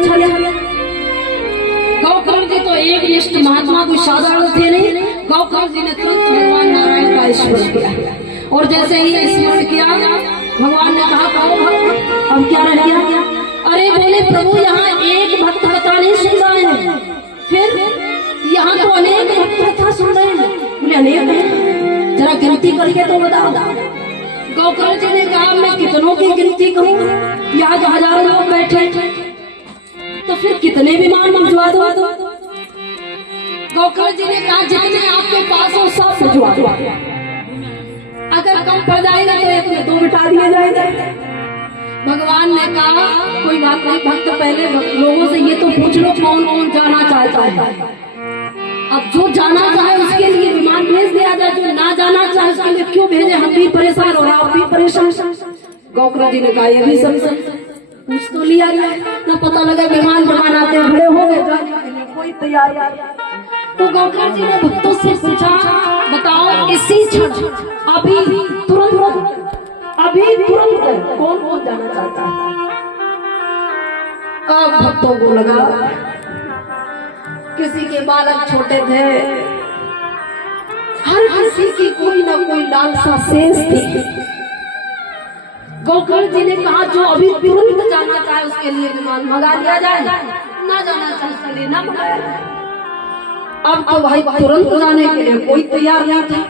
अच्छा दिया। गौकर्ण जी तो एक निष्ठ महात्मा कोई साधारण थे नहीं। गौकर्ण जी ने तुरंत भगवान नारायण का स्मरण किया और जैसे ही स्मरण किया भगवान ने कहा कहो भक्त अब क्या रह गया? अरे बोले प्रभु यहाँ एक भक्त कथा नहीं सुन रहे हैं, फिर यहाँ तो अनेक भक्त कथा सुन रहे हैं। बोले अनेक है, जरा गिनती करके तो बताओ। गौकर्ण जी ने कहा मैं कितनों की गिनती करूँ, यहाँ जो हजारों लोग बैठे तो फिर कितने विमान भिजवा दो। गौकर्ण जी ने कहा जितने आपके पास हो सब भिजवा दो, अगर कम पड़ जाएगा तो एक में 2 बिठा दिए जाएंगे। भगवान ने कहा कोई बात नहीं, भक्त पहले लोगों से ये तो पूछ लो कौन कौन जाना चाहता है। अब जो जाना चाहे उसके लिए विमान भेज दिया जाए, जो ना जाना चाहे उसके लिए क्यों भेजे? हम भी परेशान हो रहे आप भी परेशान। गौकर्ण जी ने कहा ये भी सब पूछ तो लिया गया ना, पता लगा विमान आते बड़े हो गए जाने के लिए कोई तैयार नहीं। तो गौकर्ण जी ने भक्तों से पूछा बताओ इसी क्षण अभी तुरंत कौन कौन जाना चाहता है? अब भक्तों को लगा किसी के बालक छोटे थे, हर किसी की कोई ना कोई लालसा शेष थी। गौकर्ण जी ने कहा जो अभी तुरंत जाना चाहे उसके लिए विमान मंगा दिया जाए, ना जाना चाहे उसके लिए ना मंगाया जाए। अब तो भाई तुरंत जाने के लिए कोई तैयार नहीं था।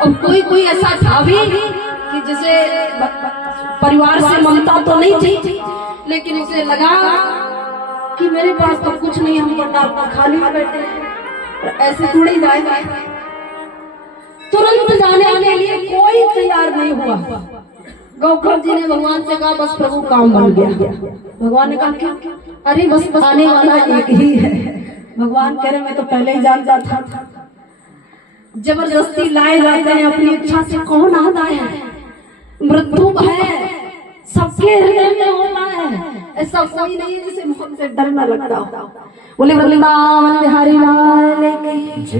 अब कोई ऐसा था भी कि जिसे परिवार से ममता तो नहीं थी, लेकिन उसे लगा कि मेरे पास तो कुछ नहीं, हम बड़ा खाली बैठे हैं, ऐसे थोड़ी जाएगा। तुरंत जाने के लिए कोई तैयार नहीं हुआ। गौकर्ण जी ने भगवान से कहा बस प्रभु काम बन गया। भगवान ने कहा क्या? अरे बस आने वाला एक ही है। भगवान कह रहे मैं तो पहले ही जान जाता था। जबरदस्ती लाए जाते हैं अपनी इच्छा से, कौन आता है? मृत्यु है सबके हृदय में होता है, ऐसा कोई नहीं है जिसे मौत से डर न लगता हो। बोले वृंदावन बिहारी लाल की जय।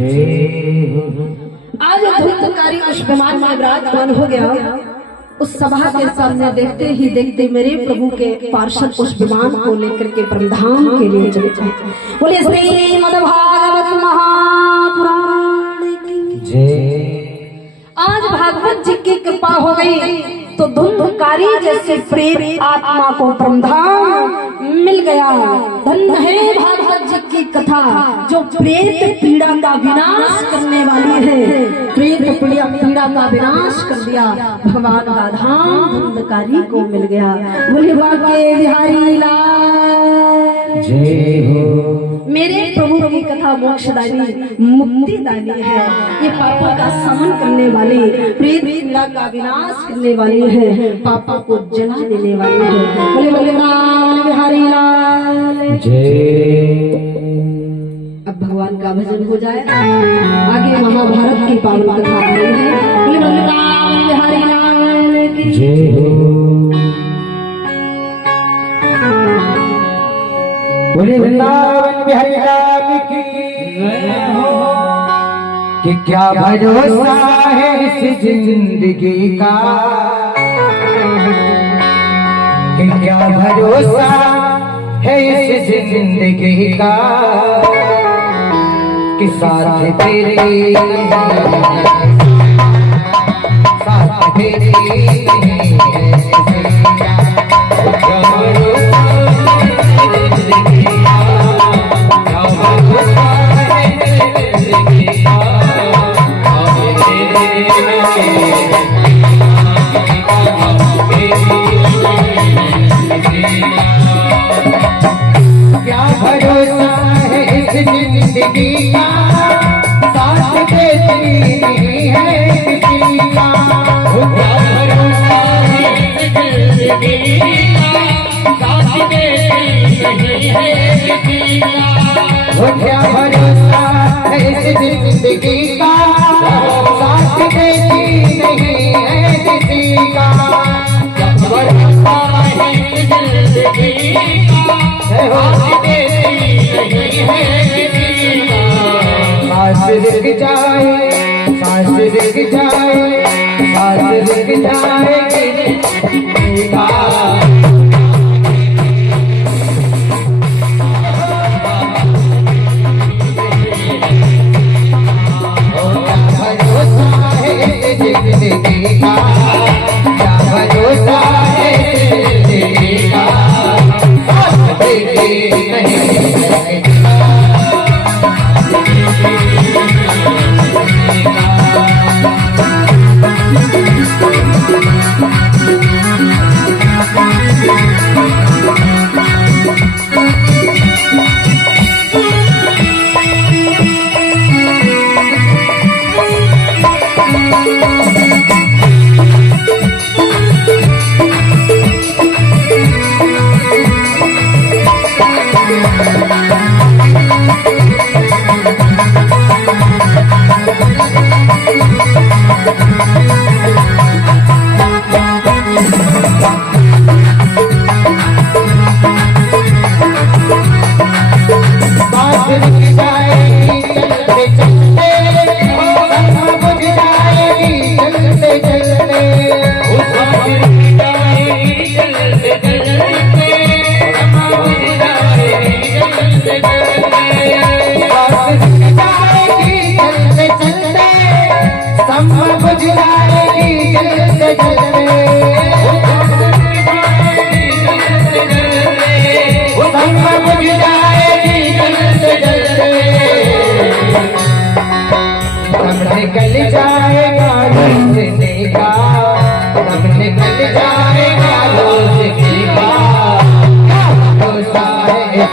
आज धुंधकारी उस विमान में विराजमान हो गया। उस सभा के सामने देखते ही देखते मेरे प्रभु के पार्षद उस विमान को लेकर के परमधाम के लिए चले जाए। बोले श्रीमद्भागवत महापुराण की जय। आज भागवत जी की कृपा हो गई तो धुंधकारी जैसे प्रेत आत्मा को परमधाम मिल गया। धन्य है भागवत जी की कथा जो प्रेत पीड़ा का विनाश करने वाली है। प्रेत पीड़ा का विनाश कर दिया, भगवान का धाम धुंधकारी को मिल गया। बोले बाके बिहारी लाल जय हो। मेरे प्रभु की कथा मोक्षदायी मुक्तिदायी है। ये पापों का समन करने वाली, प्रेत पीड़ा का विनाश करने वाली है, पापों को जला देने वाली है। बोले बोले राम बिहारी लाल जय। अब भगवान का भजन हो जाए, आगे महाभारत की पावन कथा आ रही है। बोले बोले राम बिहारी लाल की जय। बोले वृंदावन बिहारी लाल की जय हो। कि क्या भरोसा है इस जिंदगी का, कि क्या भरोसा है इस जिंदगी का, कि साथ तेरे साथ तेरे जिंदगी का, साथ देती नहीं है किसी का। क्या भरोसा है जिंदगी का, साथ देती नहीं है किसी का। क्या भरोसा है जिंदगी का, साथ देती नहीं है किसी का। क्या भरोसा है जिंदगी का, साथ देती नहीं है। सांस रुक जाए, सांस रुक जाए, सांस रुक जाए जिंदगी नहीं निकल जाएगा रोशनी का, तब निकल जाएगा रोशनी का, भरोसा है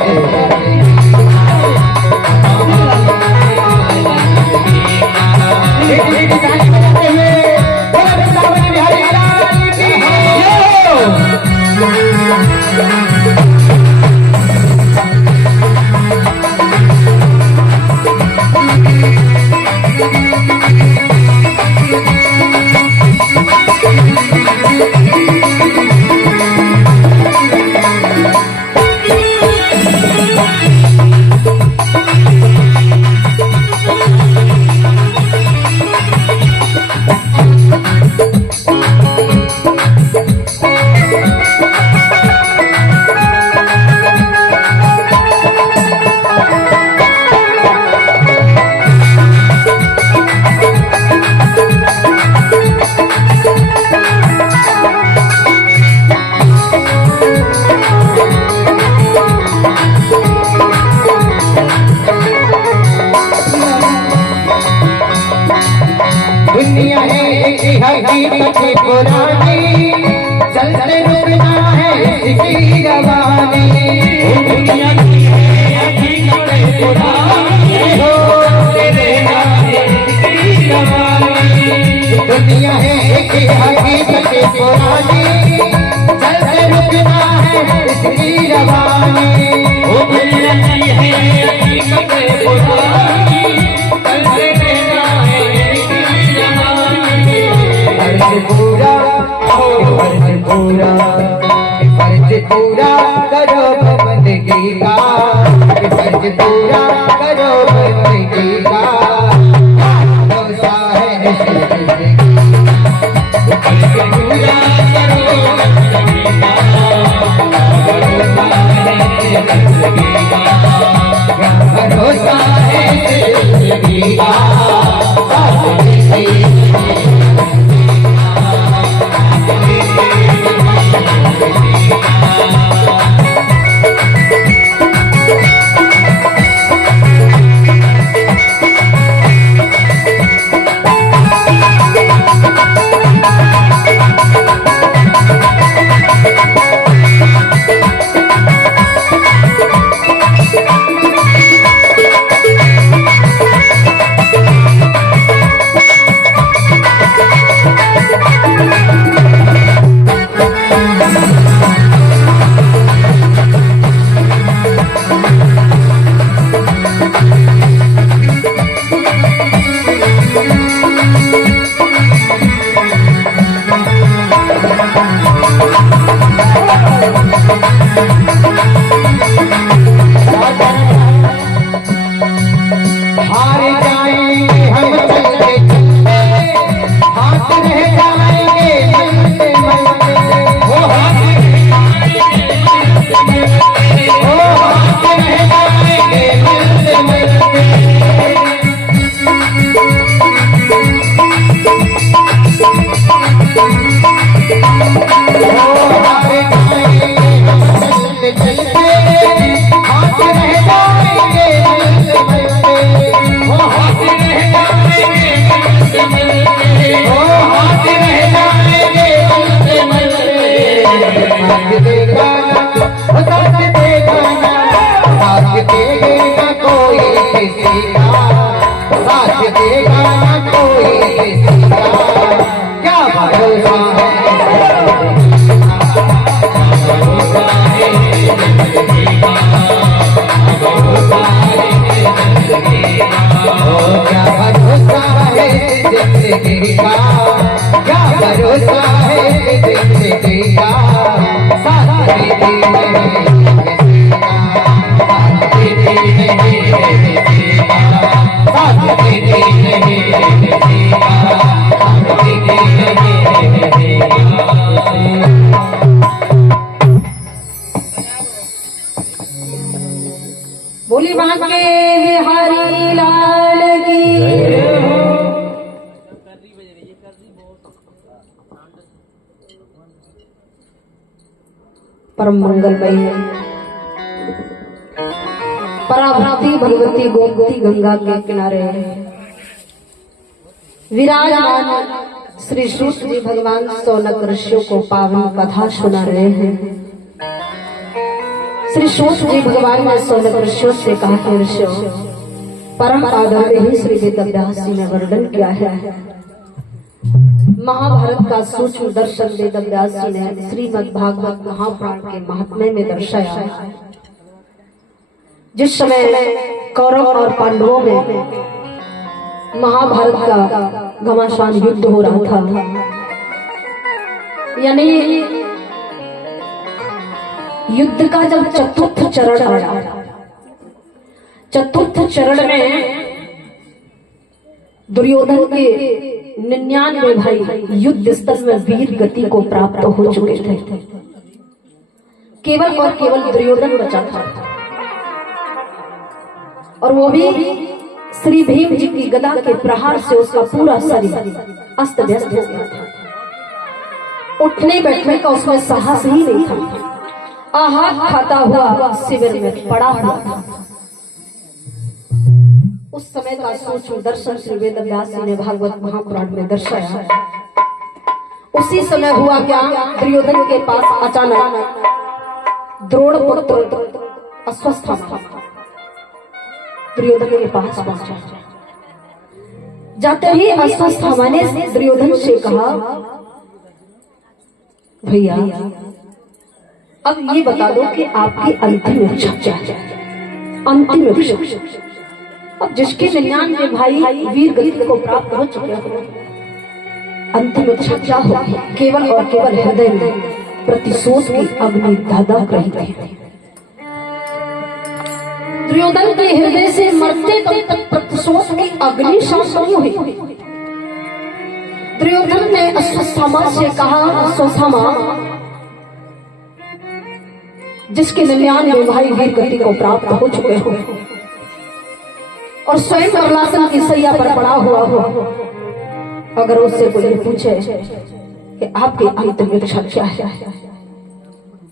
दुनिया है एक हकीकत पुरानी, चलते रुकना है इसकी रवानी। दुनिया की है हकीकत पुरानी, चलते रहना है इसकी रवानी। दुनिया है एक हकीकत पुरानी, चलते रुकना है इसकी रवानी। दुनिया की है हकीकत पुरानी, चलते रहना है पूरा फर्ज पूरा करो बंदगी का, फर्ज पूरा करो बंदगी का, भरोसा है जिंदगी फर्ज पूरा करो बंदगी का, भरोसा है जिंदगी का, भरोसा है जिंदगी का। साथ देगा ना, साथ देगा ना, साथ देगा कोई किसी का, साथ देगा ना कोई किसी का, क्या भरोसा है, भरोसा है जिंदगी का, भरोसा है जिंदगी का, ओ क्या भरोसा है जिंदगी का, क्या भरोसा है जिंदगी का, साथ देती नहीं किसी का, साथ देती नहीं किसी का, साथ देती नहीं किसी का, साथ देती नहीं किसी का। बोली बांके बिहारी लाल की। परम मंगलमयी पराभक्ति भगवती गोमती गंगा के किनारे विराजमान श्री सूत जी भगवान सौनक ऋषियों को पावन कथा सुना रहे हैं। श्री सूत जी भगवान ने सौनक ऋषियों से कहा कि ऋषियों, परम आदरणीय ही श्री वेदव्यास जी ने वर्णन किया है। महाभारत का सूक्ष्म दर्शन वेदव्यास जी ने श्रीमद् भागवत महापुराण के महात्म्य में दर्शाया है। जिस समय कौरव और पांडवों में महाभारत का घमासान युद्ध हो रहा था, यानी युद्ध का जब चतुर्थ चरण आया, चतुर्थ चरण में दुर्योधन के 99 भाई युद्ध स्थल में वीर गति को प्राप्त हो चुके थे। केवल और केवल दुर्योधन बचा था, और वो भी श्री भीम जी की गदा के प्रहार से उसका पूरा शरीर अस्त व्यस्त हो गया था। उठने बैठने का उसमें साहस ही नहीं था। आहार खाता हुआ शिविर में पड़ा हुआ था। उस समय का सूक्ष्म दर्शन श्री वेदव्यास जी ने भागवत महापुराण में दर्शाया। उसी समय हुआ क्या, दुर्योधन के पास अचानक द्रोण पुत्र अस्वस्थ था। दुर्योधन के पास पहुंचा, जाते ही अस्वस्थ ने दुर्योधन से कहा, भैया अब ये बता दो कि आपकी अंतिम इच्छा क्या है। अंतिम इच्छा, अब जिसके 99 भाई वीर गति को प्राप्त हो चुके हैं, अंतिम इच्छा क्या हो? केवल और केवल हृदय में प्रतिशोध की अग्नि धधक रही थी। दुर्योधन के हृदय से मरते दम तक प्रतिशोध की अग्नि शांत नहीं हुई। दुर्योधन ने अश्वत्थामा से कहा, अश्वत्थामा, जिसके 99 भाई वीर गति को प्राप्त हो चुके हो और स्वयं प्रलासन की सैया पर पड़ा हुआ हो, अगर उससे कोई पूछे कि आपकी अंतिम इच्छा क्या है,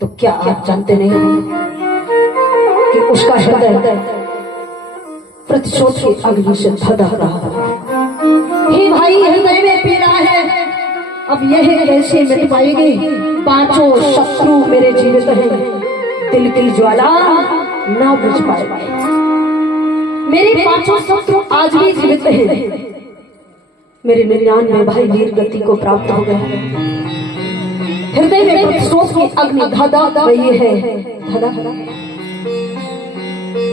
तो क्या आप जानते नहीं कि उसका हृदय प्रतिशोध की अग्नि से धधक रहा है। हे भाई, हृदय में पीड़ा है, अब यह कैसे मिट पाएगी? 5 शत्रु मेरे जीवित हैं, दिल की ज्वाला ना बुझ पाएगी। मेरे 5 शत्रु आज भी जीवित हैं, मेरे 99 भाई वीर गति को प्राप्त हो गए। हृदय में प्रतिशोध की अग्नि धधक रही है, धधक।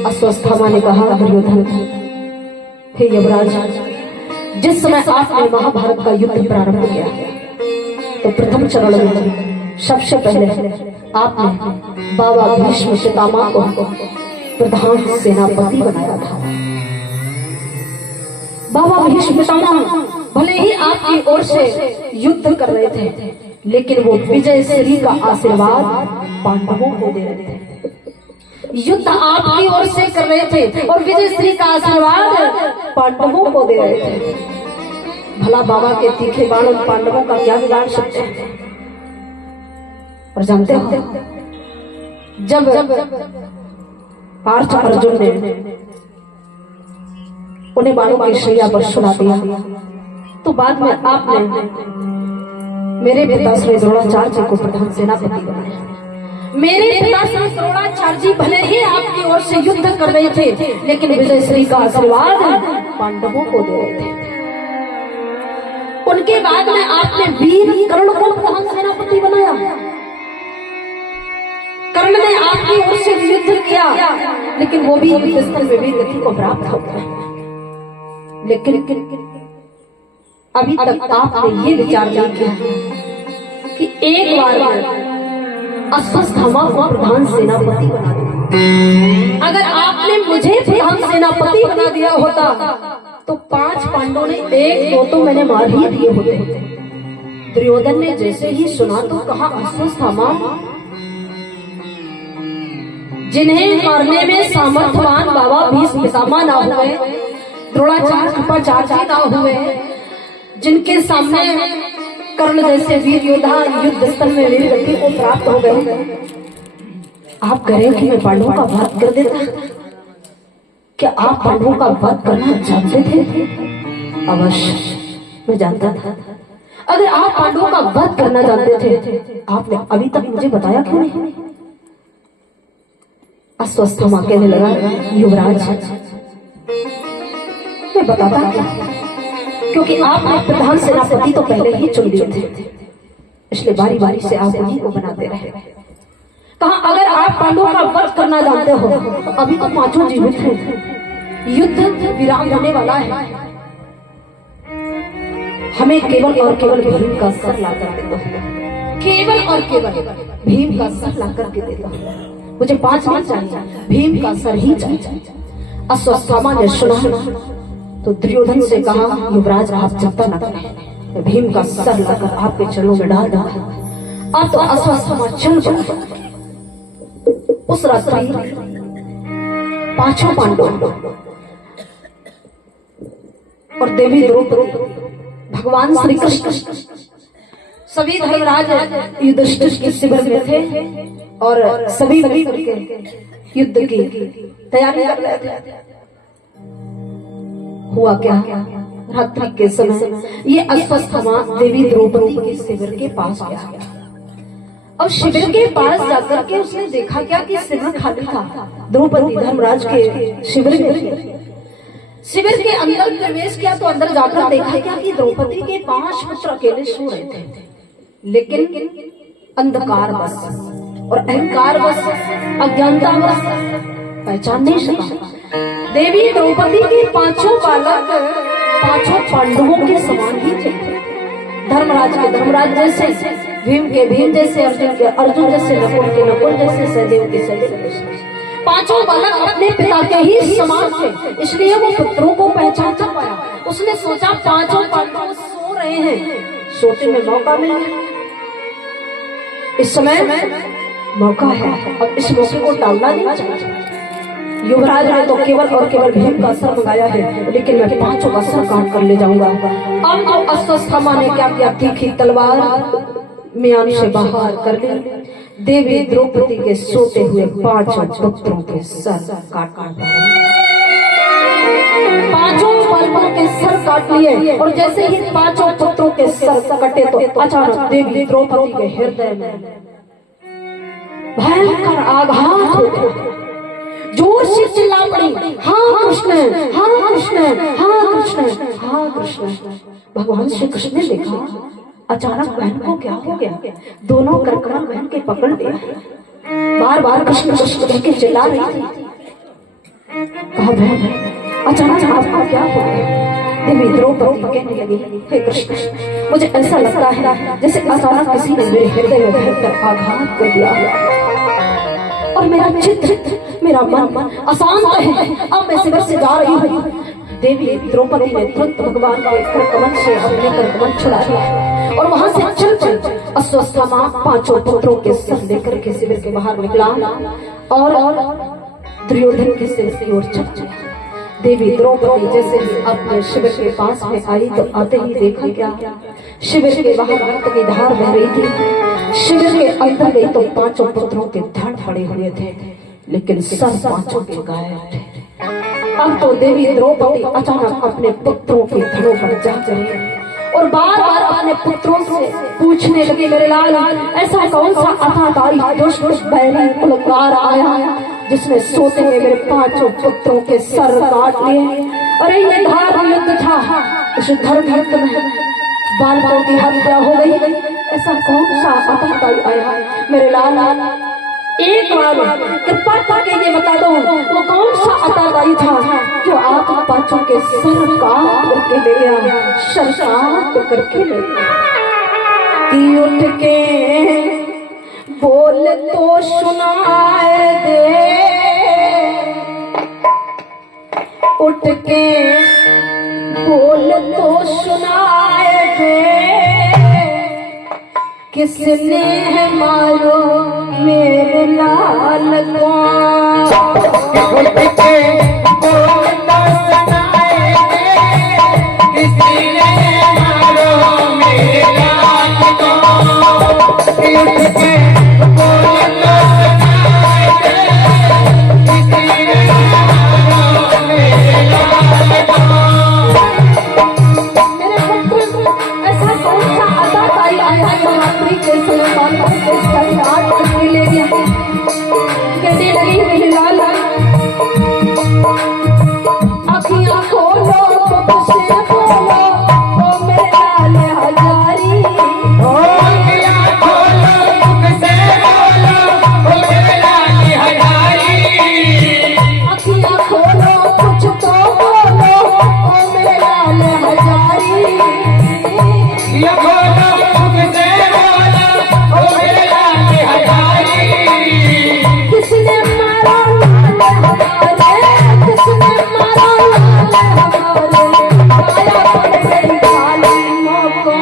अश्वत्थामा ने कहा, दुर्योधन, हे यमराज, जिस समय आपने महाभारत का युद्ध प्रारंभ किया तो प्रथम चरण में सबसे पहले आपने बाबा भीष्म पितामह को प्रधान सेनापति बनाया था। बाबा भीष्म पितामह भले ही आपकी ओर से युद्ध कर रहे थे, लेकिन वो विजय श्री का आशीर्वाद पांडवों को दे रहे थे। युद्ध आपकी ओर से कर रहे थे और विजय श्री का आशीर्वाद पांडवों को दे रहे थे। भला बाबा के तीखे बाण उन पांडवों का क्या बिगाड़ सकते हैं? और जानते हो, जब पार्थ अर्जुन ने उन्हें बाणों की शैया पर सुला दिया, तो बाद में आपने मेरे पिता श्री द्रोणाचार्य जी को प्रधान सेनापति बनाया। मेरे पिता श्री द्रोणाचार्य जी भले ही आपकी ओर से युद्ध कर रहे थे, लेकिन विजय श्री का आशीर्वाद पांडवों को दे रहे थे। उनके बाद में आपने वीर कर्ण को प्रधान सेनापति बनाया। कर्ण ने आपकी ओर से युद्ध किया, लेकिन वो भी युद्ध स्थल में वीर गति को प्राप्त हो गया। लेकिन अभी तक आपने ये विचार नहीं किया कि एक बार अश्वत्थामा को प्रधान सेनापति बना दिया। अगर आपने मुझे प्रधान सेनापति बना दिया होता तो 5 पांडवों ने 1-2 तो मैंने मार ही दिए होते। दुर्योधन ने जैसे ही सुना तो कहा, अश्वत्थामा जिन्हें मारने में सामर्थ्यवान बाबा भीष्म पितामह ना हुए, द्रोणाचार्य कृपाचार्य ना हुए, जिनके सामने कर्ण जैसे वीर योद्धा युद्ध स्थल में वीर गति को प्राप्त हो गए, आप करें कि मैं पांडवों का वध कर देता? क्या आप पांडवों का वध करना जानते थे? अवश्य मैं जानता था। अगर आप पांडवों का वध करना जानते थे, आपने अभी तक मुझे बताया क्यों नहीं? अश्वत्थामा कहने लगा, युवराज मैं बताता क्या, क्योंकि आपने प्रधान सेनापति तो पहले ही चुन लिए थे, इसलिए बारी बारी से आप उन्हीं को बनाते रहे। कहा अगर आप पांडवों का वध करना जानते हो तो अभी तो 5 जीवित हैं, युद्ध विराम होने वाला है, हमें केवल और केवल भीम का सर ला कर दे दो, केवल और केवल भीम का सर ला कर दे दो, मुझे 5 नहीं चाहिए, भीम का सर ही चाहिए। अश्वत्थामा ने सुना तो दुर्योधन से कहा, युवराज आप चिंता न करें, भीम का सर लाकर आपके चरणों में डाल दूंगा। अब तो अश्वत्थामा चल पड़ा। उस रात्रि 5 पांडव और देवी द्रौपदी, भगवान श्री कृष्ण, सभी धर्मराज युधिष्ठिर के शिविर में थे और सभी युद्ध की तैयारी कर रहे थे। हुआ क्या, रात्रि के समय ये अश्वत्थामा देवी द्रौपदी के शिविर के पास गया। अब शिविर के पास जाकर के उसने देखा क्या कि शिविर खाली था। द्रौपदी धर्मराज के शिविर में शिविर के अंदर प्रवेश किया तो अंदर जाकर देखा क्या कि द्रौपदी के 5 पुत्र अकेले सो रहे थे, लेकिन अंधकार बस और अहंकार बस, अज्ञानता बस पहचान नहीं सका। देवी द्रौपदी के 5 बालक 5 पांडवों के समान ही थे। धर्मराज के धर्मराज जैसे, भीम के भीम जैसे, अर्जुन के अर्जुन जैसे, नकुल के नकुल जैसे, सहदेव के सहदेव जैसे। 5 बालक अपने पिता के ही समान थे, इसलिए वो पुत्रों को पहचान कर पाया। उसने सोचा 5 पांडव सो रहे हैं, सोते में मौका मिल गया, इस समय मौका है, अब इस मौके को टालना नहीं चाहिए। युवराज ने तो केवल और केवल भीम का सर मंगाया है, लेकिन मैं 5 का सर काट कर ले जाऊंगा। अब तो अश्वत्थामा ने क्या किया, तीखी तलवार म्यान से बाहर कर ली, देवी द्रौपदी के सोते हुए 5 पुत्रों के सर काट दिए। 5 पांडवों के सर काट लिए और जैसे ही 5 पुत्रों के सर कटे तो अचानक देवी द्रौपदी के हृदय में भयंकर आघात हो गया। जोर से चिल्ला पड़ी, हाँ कृष्ण, हाँ कृष्ण, हाँ कृष्ण, हाँ कृष्ण। भगवान श्री कृष्ण ने देखा अचानक बहन को क्या हो गया, दोनों करकमल बहन के पकड़ लिया, बार बार कृष्ण कृष्ण कह के चिल्ला रही थी। कहा बहन अचानक आपको क्या हो गया? देवी द्रौपदी कहने लगी, हे कृष्ण मुझे ऐसा लगता है जैसे अचानक किसी ने मेरे हृदय में भयंकर आघात कर दिया और मेरा चित्त, मेरा मन अशांत है। अब मैं शिविर से जा रही हूँ। देवी द्रौपदी ने तुरंत भगवान के करकमल से अपने करकमल छुड़ा लिया और वहां से चल पड़ी। अश्वत्थामा 5 पुत्रों के सर लेकर के शिविर के बाहर निकला और दुर्योधन के शिविर की ओर चल चला। देवी द्रौपदी जैसे ही अपने शिविर के पास में आई तो आते ही देखा क्या, शिविर के बाहर रक्त की धार बह रही थी। शिविर के अंदर गई तो 5 पुत्रों के धड़ पड़े हुए थे, लेकिन सर 5 के गायब थे। अब तो देवी द्रौपदी अचानक अपने पुत्रों के धड़ों पर जा चढ़ी और और बार बार अपने पुत्रों से पूछने लगे, मेरे लाल ऐसा कौन सा अताताई दुष्ट बैरी कुलकार आया जिसने सोते हुए मेरे 5 पुत्रों के सर काट लिए। अरे ये धर्म युद्ध था, इस धर्म युद्ध में बालकों की हत्या हो गई। ऐसा कौन सा अताताई आया मेरे लाल, एक बार कृपा करके ये बता दो वो कौन सा अताताई था जो आप 5 के सर काट करके ले गया, सर काट करके ले गया। कि उठ के बोल तो सुनाए दे, उठ के बोल तो सुनाए दे, किसने है मारो मेरे लाल को। उठ के बोल तो सुनाए दे, किसने मारो मेरे लाल को। उठ के बोल तो सुनाए दे, किसने मारो मेरे लाल को। मेरे पुत्र ऐसा कौन सा अताताई आया नवरात्रि के समय बालकों के सर काट करके ले गया। कहने लगी मेरे लाल अखियां खोलो मुझसे बोलो ओ मेरे लाल हजारी। अखियां खोलो मुझसे बोलो ओ मेरे लाल हजारी। अखियां खोलो कुछ तो बोलो ओ मेरे लाल हजारी। अखियां खोलो मुझसे बोलो ओ मेरे लाल हजारी। किसने मारा लाल हमारे, किसने मारा लाल हमारे, माया पड़ गई कालियों को,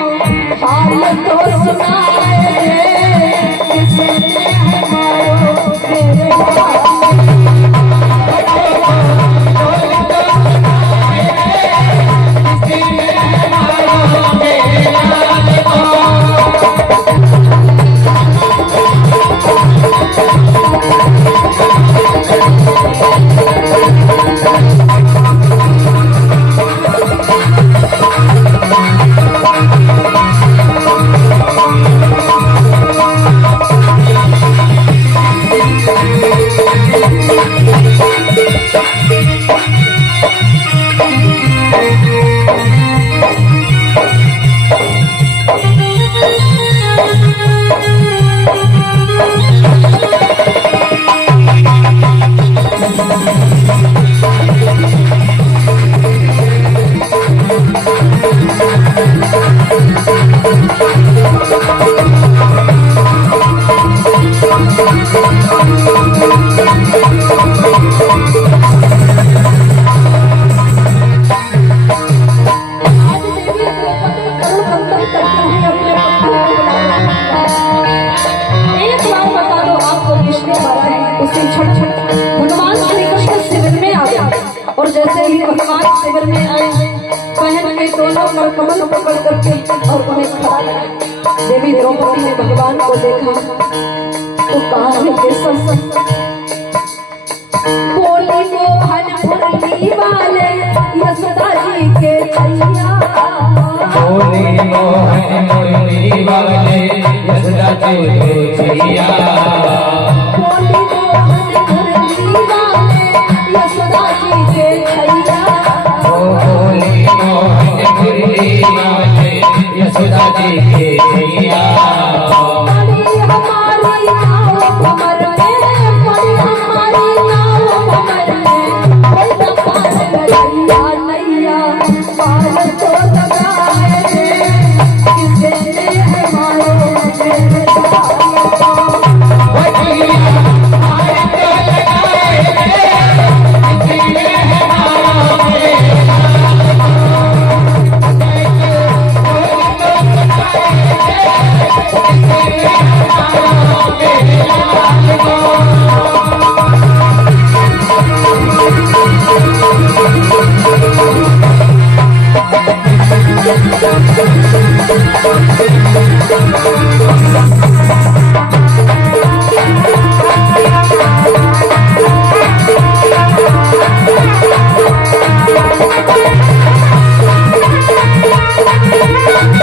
हाल तो सुनाए दे, किसने है मारो मेरे लाल। भगवान श्री कृष्ण शिविर में आ गया और जैसे ही भगवान शिविर में आए बहन के दोनों पर कमल पकड़ करके और उन्हें खड़ा किया। देवी द्रौपदी ने भगवान को देखा तो कहा है कि संग बोली मोहन मुरली वाले यशोदा जी के छैया। बोली मोहन मुरली वाले यशोदा जी के छैया। बोली मोहन मुरली वाले यशोदा जी के छैया। बोली मोहन मुरली वाले यशोदा जी के छैया। पड़ी हमारी नाव भंवर में, पड़ी हमारी नाव भंवर में, कोई न पार लड़ैया नैया पार तो लगाए दे, किसने है मारो मेरे लाल को। बटिया पार तो लगाए दे, किसने है मारो मेरे लाल को। बोली तो लगाए दे, किसने है मारो मेरे लाल को। Thank you.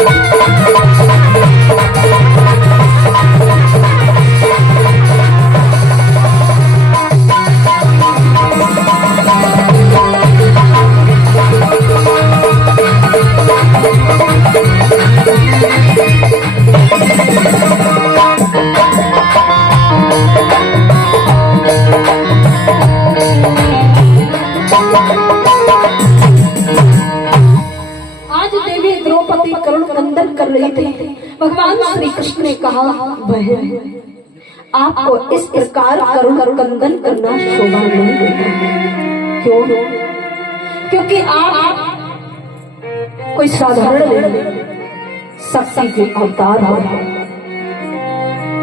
भगवान श्री कृष्ण ने कहा, बहन आपको इस प्रकार करुण कंदन करना शोभा नहीं देता। क्यों? क्योंकि आप कोई साधारण नहीं, शक्ति के अवतार हो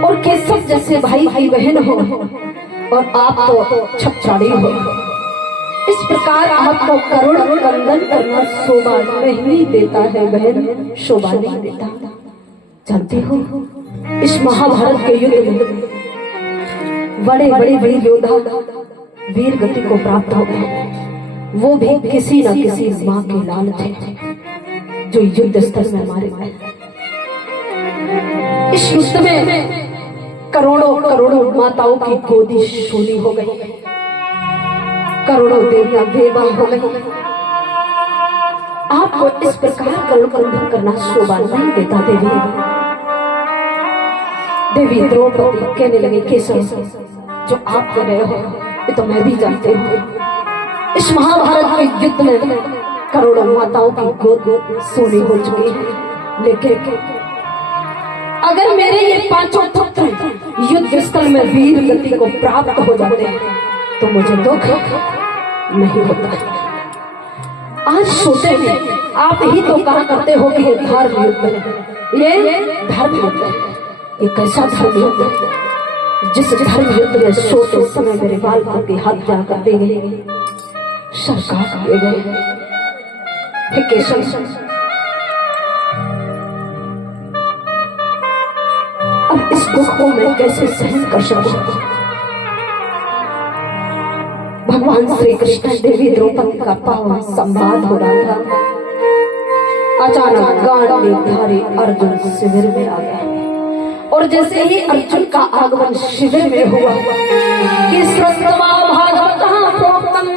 और केशव जैसे भाई की बहन हो और आप तो छपछाड़ी हो। इस प्रकार आपको करुण कंदन करना शोभा नहीं देता है बहन, शोभा नहीं देता। जानती हो इस महाभारत के युद्ध में बड़े बड़े वीर योद्धा वीर गति को प्राप्त हो गए, वो भी किसी न किसी माँ के लाल थे जो युद्ध स्थल में मारे गए। इस युद्ध में करोड़ों करोड़ों माताओं की गोदी सोनी हो गई, करोड़ों देवियां बेवा हो गई। आपको इस प्रकार करुण कंदन करना शोभा नहीं देता। देवी द्रौपदी कहने लगे, केशव जो आप कर रहे हो ये तो मैं भी जानती हूँ। इस महाभारत के युद्ध में करोड़ों माताओं की गोद सोनी हो चुकी है, लेकिन अगर मेरे ये पांचों पुत्र युद्ध स्थल में वीर गति को प्राप्त हो जाते हैं तो मुझे दुख नहीं होता। आज सोते हैं आप ही तो कहा करते हो कि ये धर्म युद्ध है, ये धर्म युद्ध है। ये कैसा धर्म युद्ध है जिस धर्म युद्ध में सोते समय मेरे बालकों की हत्या कर दी गई, सरकार किए गए। हे केशव, अब इस दुख को मैं कैसे सहन कर सकूं? भगवान श्री कृष्ण देवी द्रौपदी का पावन संवाद हो रहा था। अचानक गांडीवधारी अर्जुन शिविर में आ गया और जैसे ही अर्जुन का आगमन शिविर में हुआ कि श्रुत्वा भागवतः प्रोक्तम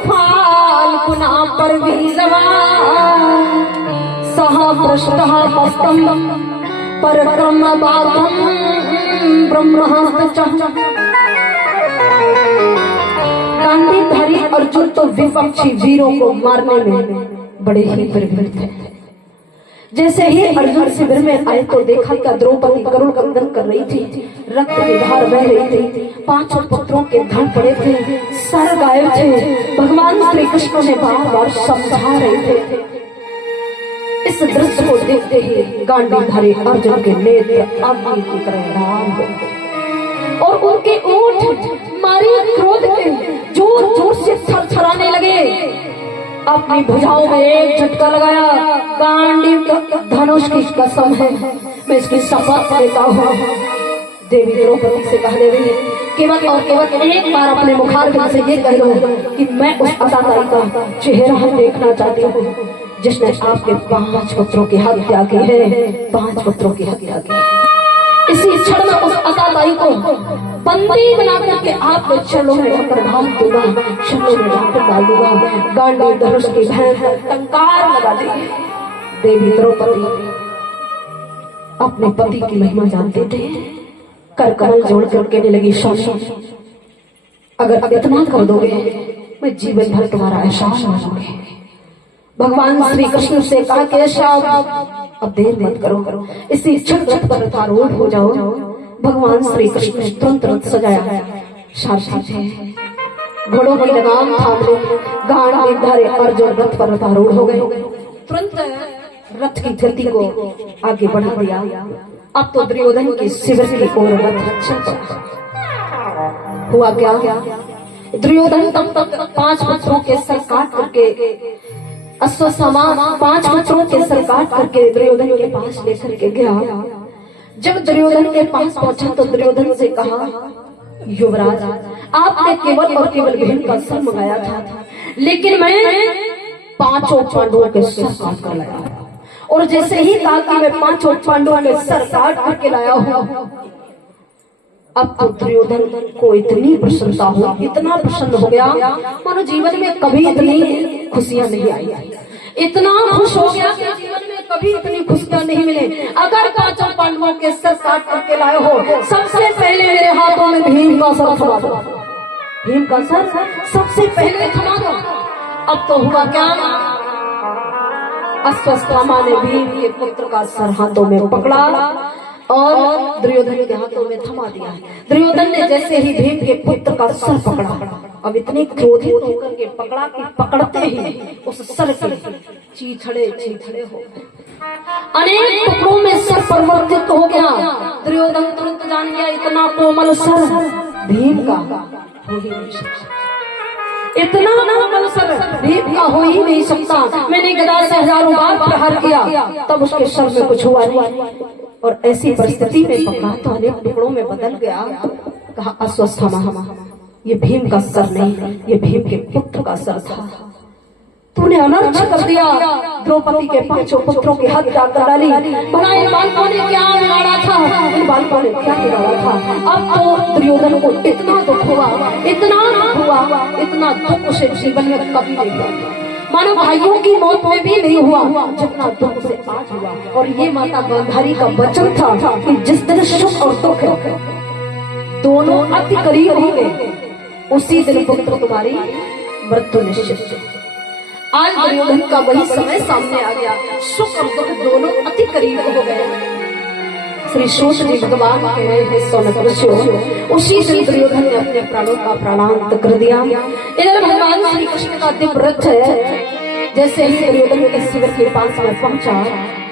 फाल्गुना परवीरवा सह पृष्ठः मस्तम परक्रम बातम ब्रह्महस्तचः। गांडीवधारी अर्जुन तो विपक्षी वीरों को मारने में बड़े ही प्रवृत्त थे। जैसे ही अर्जुन शिविर में आए तो देखा कि द्रौपदी करुण कंदन कर रही थी, रक्त की धार बह रही थी, पांचों पुत्रों के धड़ पड़े थे, सर गायब थे। भगवान श्री कृष्ण ने बार बार समझा रहे थे। इस दृश्य को देखते ही गांडीवधारी अर्जुन के नेत्र अग्नि की तरह लाल हो गए और उनके ओठ मारे क्रोध के जोर जोर से थरथराने लगे। अपनी भुजाओं में एक झटका लगाया, गांडीव धनुष की कसम है, मैं इसकी शपथ लेता हूँ। देवी द्रौपदी से कह दे रही केवल और केवल एक बार अपने मुखारबिंद से ये कह लो कि मैं उस अदाकारी का चेहरा देखना चाहती हूँ जिसने आपके 5 पुत्रों की हत्या की है, 5 पुत्रों की हत्या की। इसी क्षण में उस अदाकारी को बंदी बना करके आपके चरणों में रखकर ढाल दूंगा, चरणों में रखकर डाल दूंगा। गांडीव धनुष की भैंस टंकार लगा देगी। देवी द्रौपदी अपने पति की महिमा जानते थे, कर कमल जोड़कर कहने लगी, स्वामी अगर इतना कर दोगे मैं जीवन भर तुम्हारा एहसास न होंगे। भगवान श्री कृष्ण से कहा कि अब देर मत करो, इसी क्षण रथ पर रथारूढ़ हो जाओ। भगवान श्री कृष्ण ने तुरंत रथ सजाया, सारथी थे, घोड़ों की लगाम थाम ली, गांडीवधारी अर्जुन रथ पर रथारूढ़ हो गए। तुरंत रथ की गति को आगे बढ़ा दिया। अब तो दुर्योधन की शिविर की ओर रथ चल पड़ा। हुआ क्या? दुर्योधन तब तक 5 पुत्रों के सर काट करके अश्वत्थामा 5 पुत्रों के सर काट करके दुर्योधन के पास लेकर के गया। जब दुर्योधन के पास पहुंचा तो दुर्योधन से कहा, युवराज आपने केवल और केवल बहन का सर मंगाया था, लेकिन मैं 5 पांडवों के सर काट कर लाया। और जैसे ही कहा कि मैं 5 पांडवों के सर काट करके लाया हूँ, अब तो दुर्योधन को इतनी प्रसन्नता हो, इतना प्रसन्न हो गया मानो जीवन में कभी इतनी खुशियां नहीं आई, इतना खुश हो गया कि जीवन में कभी इतनी खुशियां नहीं मिले। अगर 5 पांडवों के सर काट करके लाए हो, सबसे पहले मेरे हाथों में भीम का सर थमा दो, भीम का सर सबसे पहले थमा दो। अब तो हुआ क्या? अश्वत्थामा ने भीम के पुत्र का सर हाथों में पकड़ा और दुर्योधन के हाथों में थमा दिया। दुर्योधन ने जैसे ही भीम के पुत्र का सर पकड़ा, अब इतने क्रोधित होकर के पकड़ा कि पकड़ते ही उस सर के चीथड़े हो गए, अनेक टुकड़ों में सर परिवर्तित हो गया। दुर्योधन तुरंत जान गया इतना कोमल सर भीम का हो ही नहीं सकता, इतना कोमल सर भीम का हो ही नहीं सकता। मैंने गदा से हजारों बार प्रहार किया तब उसके सर में कुछ हुआ नहीं, और ऐसी परिस्थिति में पकड़ा तो अनेक टुकड़ों में बदल गया। कहा अश्वत्थामा, ये भीम का सर नहीं, ये भीम के पुत्र का सर था। तूने अनर्थ कर दिया, द्रौपदी के 5 पुत्रों की हत्या कर डाली। भला इन बालकों ने क्या बिगाड़ा था, इन बालकों ने क्या बिगाड़ा था। अब तो दुर्योधन को इतना दुख हुआ, इतना दुख उसे जीवन में कभी नहीं हुआ। मानो भाइयों की मौत में भी नहीं हुआ जितना दुख उसे आज हुआ। और ये माता गांधारी का वचन था कि जिस दिन सुख और दुख दोनों अति करीब होंगे उसी दिन पुत्र तुम्हारी मृत्यु निश्चित। आज दुर्योधन का वही समय सामने आ गया, सुख और दुख दोनों अति करीब हो गए। श्री सूत जी भगवान कह रहे हैं सौनक ऋषियों, उसी दिन दुर्योधन ने अपने प्राणों का प्राणांत कर दिया। इधर भगवान श्री कृष्ण का दिव्य रथ है, जैसे ही दुर्योधन के शिविर के पास में पहुंचा,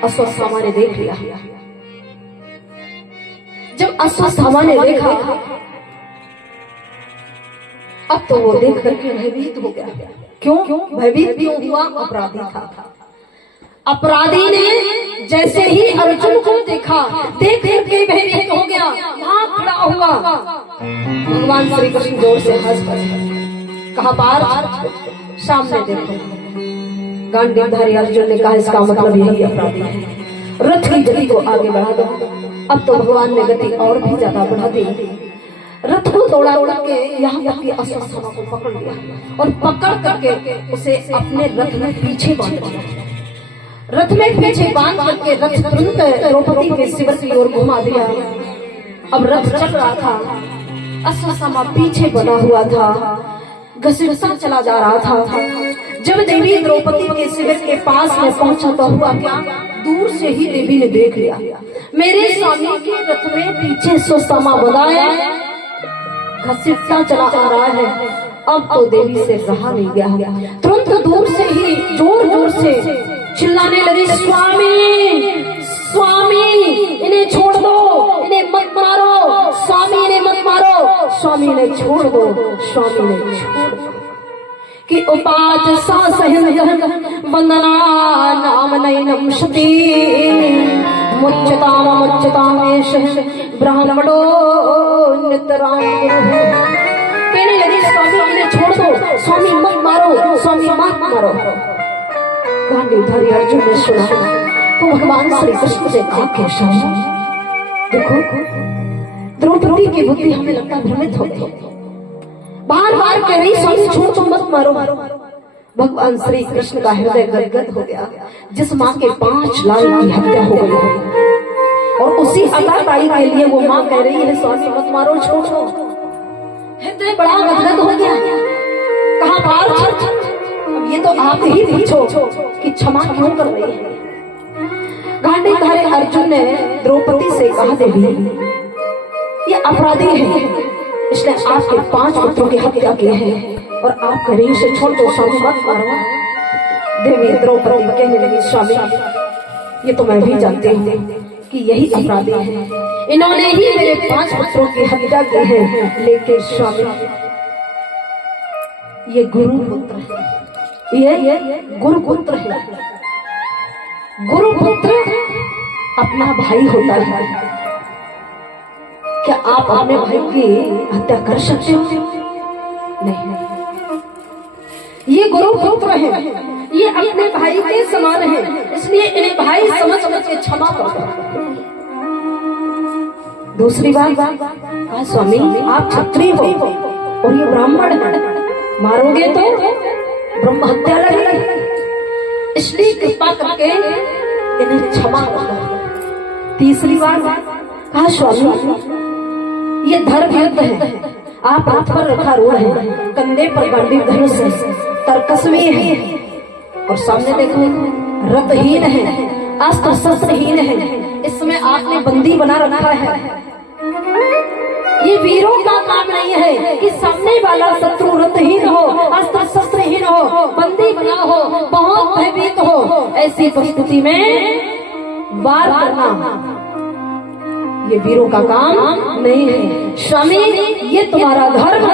अश्वत्थामा ने देख लिया। जब अश्वत्थामा ने देखा, अब तो वो देख करके भयभीत हो गया। क्यों भयभीत क्यों हुआ? अपराधी था। अपराधी ने जैसे ही अर्जुन को देखा, देख करके भयभीत हो गया, वहां खड़ा हुआ। भगवान श्री कृष्ण जोर से हंस कहा, पार्थ सामने देखो। गांडीवधारी अर्जुन ने कहा, इसका मतलब यही अपराधी है, रथ की गति को आगे बढ़ा दो। अब तो भगवान ने गति और भी ज्यादा बढ़ा दी, रथ को दौड़ा के यहाँ तक कि अश्वत्थामा को पकड़ लिया और पकड़ करके उसे अपने रथ में पीछे बांध दिया। रथ में पीछे बांध करके रथ तुरंत द्रौपदी के शिविर की ओर घुमा दिया। अब रथ चल रहा था, अश्वत्थामा पीछे बना हुआ था, घसीटता चला जा रहा था। जब देवी द्रौपदी के शिविर के पास में पहुंचा तो हुआ क्या, दूर से ही देवी ने देख लिया, मेरे स्वामी के रथ में पीछे अश्वत्थामा बना है, घसीटता चला आ रहा है। अब तो देवी से रहा नहीं गया, तुरंत दूर से ही जोर जोर से चिल्लाने लगी, स्वामी स्वामी इन्हें छोड़ दो, इन्हें मत मारो, स्वामी इन्हें मत मारो, स्वामी इन्हें छोड़ दो, स्वामी इन्हें छोड़ दो। कि उपाच वंदना नाम नैनम शती मुच्यतामेश ब्राह्मणो नितराम। कहने लगी, स्वामी इन्हें छोड़ दो, स्वामी मत मारो, स्वामी मत मारो। गांडीवधारी अर्जुन ने सुना तो भगवान श्री कृष्ण से कहा, कैसा देखो द्रौपदी की बुद्धि हमें लगता भ्रमित हो गई, बार बार कह रही स्वामी छोड़ दो, मत मारो। भगवान श्री कृष्ण का हृदय गदगद हो गया। जिस माँ के 5 लाल की हत्या हो गई और उसी अताताई के लिए वो माँ कह रही है स्वामी मत मारो, छोड़ो, हृदय बड़ा गदगद हो गया। कहा, पार्थ अब ये तो आप ही पूछो कि क्षमा क्यों कर रही है। गांडीवधारी अर्जुन ने द्रौपदी से कहा, देवी ये अपराधी है, इसने आपके 5 पुत्रों की हत्या की है और आप कह रही उसे छोड़ दो, स्वामी मत मारो। देवी द्रौपदी कहने लगी, स्वामी ये तो मैं भी जानती हूँ कि यही अपराधी है, इन्होंने ही मेरे 5 पुत्रों की हत्या की है, लेकिन स्वामी ये गुरुपुत्र है, ये गुरुपुत्र है। गुरुपुत्र अपना भाई होता है, क्या आप अपने भाई की हत्या कर सकते हो? नहीं, ये गुरुपुत्र है, ये अपने भाई के समान है, इसलिए इन्हें भाई समझ के क्षमा कर दो। दूसरी बात, कहा स्वामी आप क्षत्रिय हो और ये ब्राह्मण है, मारोगे तो ब्रह्म हत्या लगेगी, इसलिए कृपा करके इन्हें क्षमा कर दो। तीसरी बात, कहा स्वामी ये धर्म युद्ध है, आप रथ पर रखा रूढ़ है, कंधे पर गांडीव धनुष है, तरकस भी है और सामने देखो रतहीन है, अस्त्र शस्त्रहीन है, इस समय आपने बंदी बना रखा है। ये वीरों का काम नहीं है कि सामने वाला शत्रु रतहीन हो, अस्त्र शस्त्रहीन हो, बंदी बना हो, बहुत भयभीत हो, ऐसी परिस्थिति में वार करना ये वीरों का काम नहीं है। स्वामी, ये तुम्हारा धर्म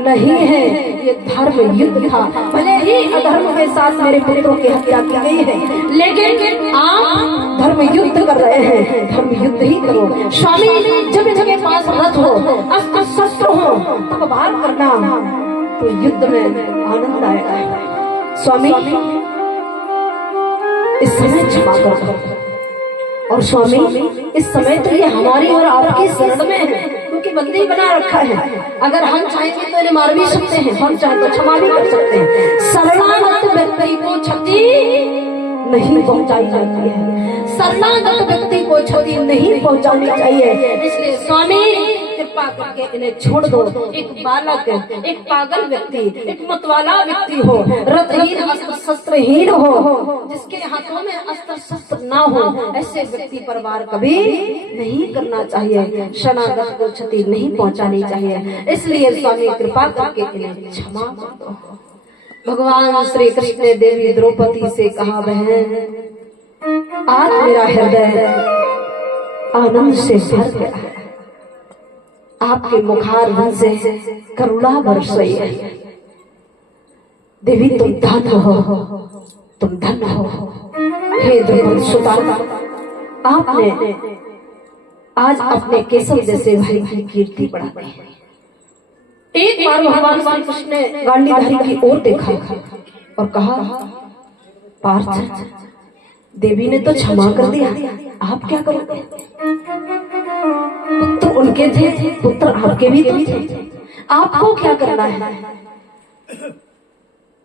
नहीं है, ये धर्म युद्ध था। भले ही अधर्म के साथ मेरे पुत्रों की हत्या की गई है, लेकिन आप धर्म युद्ध कर रहे हैं, धर्म युद्ध ही करो। स्वामी, जब जगह पास रथ हो, अस्त्र शस्त्र हो, तब वार करना, तो युद्ध में आनंद आएगा। स्वामी, इस समय क्षमा कर दो। और स्वामी, इस समय तो ये हमारी और आपकी शरण में है, क्योंकि बंदी बना रखा है। अगर हम चाहेंगे तो इन्हें मार भी सकते हैं, हम चाहे तो क्षमा भी कर सकते हैं। शरणागत व्यक्ति को क्षति नहीं पहुंचाई जाती है, शरणागत व्यक्ति को क्षति नहीं पहुंचानी चाहिए। इसलिए स्वामी, कृपा करके इन्हें छोड़ दो। एक बालक, एक पागल व्यक्ति, एक मतवाला व्यक्ति हो, रथहीन, अस्त्र शस्त्रहीन हो, जिसके हाथों में अस्त्र शस्त्र ना हो, ऐसे व्यक्ति पर वार कभी नहीं करना चाहिए। शरणागत को क्षति नहीं पहुंचानी चाहिए। इसलिए स्वामी, कृपा करके इन्हें क्षमा कर दो। भगवान श्री कृष्ण ने देवी द्रौपदी से कहा, बहन, आज मेरा हृदय आनंद से भर गया है, आपके मुखारविंद से करुणा बरस रही है। देवी, तुम धन हो, तुम धन हो। हे द्रौपदी सुता, आपने आज अपने केशव जैसे भाई की कीर्ति बढ़ाई है। एक बार भगवान श्री कृष्ण ने गांडीधारी की ओर देखा और कहा, पार्थ, देवी ने तो क्षमा कर दिया, आप क्या करोगे? पुत्र उनके थे, पुत्र आपके भी थे, आपको क्या करना है?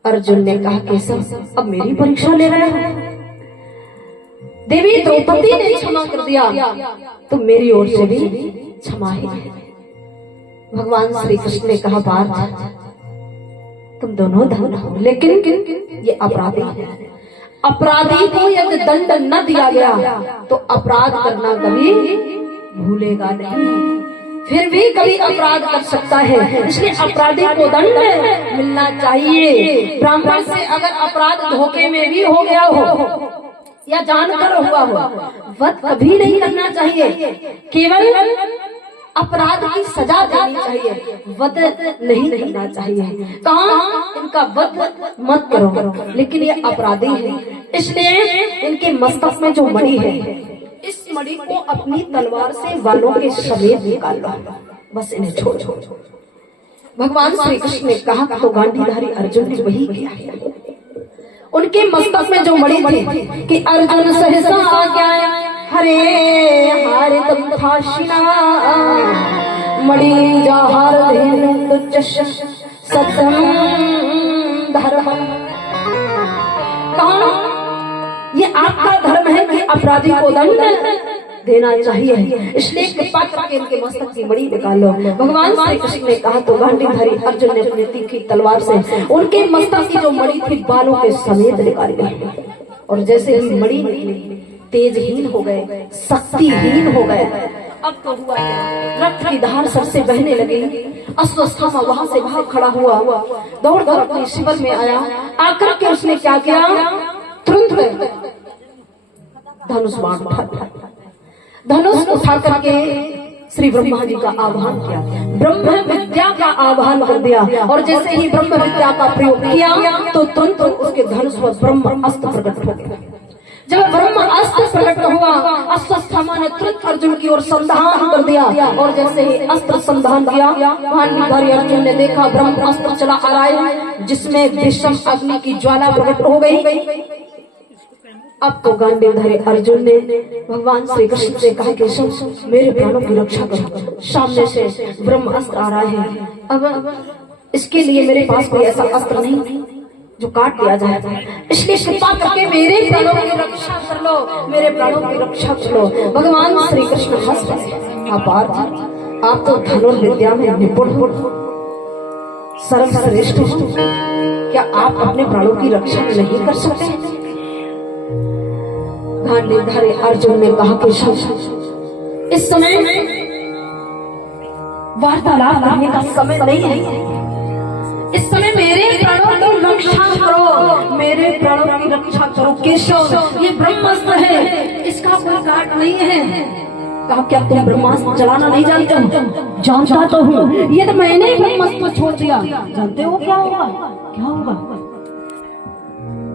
अर्जुन ने कहा, केशव, अब मेरी परीक्षा ले रहे हो? देवी द्रौपदी ने क्षमा कर दिया, तो मेरी ओर से भी क्षमा ही है। भगवान श्री कृष्ण ने कहा, पार्थ, तुम दोनों धन हो, लेकिन ये अपराधी है। अपराधी को यदि दंड न दिया गया तो अपराध करना कभी भूलेगा नहीं, फिर भी कभी अपराध कर सकता है। इसलिए अपराधी को दंड मिलना चाहिए। ब्राह्मण से अगर अपराध धोखे में भी हो गया हो या जानकर हुआ हो, वध कभी नहीं करना चाहिए, केवल अपराध की सजा देनी चाहिए, वध नहीं करना चाहिए। कहा, इनका वध मत करो, लेकिन ये अपराधी है, इसलिए इनके मस्तक में जो मणि है, इस मणि को अपनी तलवार से वालों के समेत निकाल लो, बस इन्हें छोड़ो। भगवान श्री कृष्ण ने कहा, तो गांडीधारी अर्जुन ने वही किया। उनके मस्तक में जो मणि थी कि अर्जुन सहसा आज्ञा हरे हारे तम फाशिना मणि जहार धेनु तुच्छ सत्यम धर्म। कहा, ये आपका धर्म है कि अपराधी को दंड देना चाहिए, इसलिए कृपा करके इनके मस्तक की मणि निकालो। भगवान श्री कृष्ण ने कहा, तो गांडीधारी अर्जुन ने अपनी तीखी तलवार से उनके मस्तक की जो मणि थी बालों के समेत निकाल ली, और जैसे ही मणि तेजहीन हो गए, शक्तिहीन हो गए। अब तो हुआ क्या, रक्त की धार सर से बहने लगी। अस्वस्थामा वहां से बाहर खड़ा हुआ, दौड़कर अपने शिविर में आया। आकर के उसने क्या किया, तुरंत धनुष बाण उठा, धनुष उठा करके श्री ब्रह्मा जी का आह्वान किया, ब्रह्म विद्या का आह्वान कर दिया। और जैसे ही ब्रह्म विद्या का प्रयोग किया तो तुरंत उसके धनुष पर ब्रह्म अस्त्र प्रकट हो गया। जब ब्रह्म अस्त्र प्रकट हुआ, अस्वस्थामा ने तुरंत अर्जुन की ओर संधान कर दिया, और जैसे ही अस्त्र संधान किया, गांडीधारी अर्जुन ने देखा ब्रह्म अस्त्र चला आ रहा है, जिसमें भीषण अग्नि की ज्वाला प्रकट हो गई। अब तो गांडीधारी अर्जुन ने भगवान श्री कृष्ण से कहा, केशव, मेरे प्राणों की रक्षा करो, सामने से ब्रह्म अस्त्र आ रहा है, अब इसके लिए मेरे पास कोई ऐसा अस्त्र नहीं जो काट दिया जाए, इसलिए कृपा करके मेरे प्राणों की रक्षा कर लो, मेरे प्राणों की रक्षा कर लो। भगवान श्री कृष्ण हंस रहे, आप तो धनुर्विद्या में निपुण हो, सर्वश्रेष्ठ हो, क्या आप अपने प्राणों की रक्षा नहीं कर सकते? गांडीवधारी अर्जुन ने कहा कि इस समय वार्तालाप करने का समय नहीं है। इस समय मेरे प्राणों की रक्षा करो, मेरे प्राणों की रक्षा करो केशव। ये ब्रह्मास्त्र है, इसका कोई काट नहीं है। कहा क्या तुम ब्रह्मास्त्र चलाना नहीं जानते हो? जानता तो हूँ, ये तो मैंने ब्रह्मास्त्र छोड़ दिया। जानते हो क्या होगा? क्या होगा?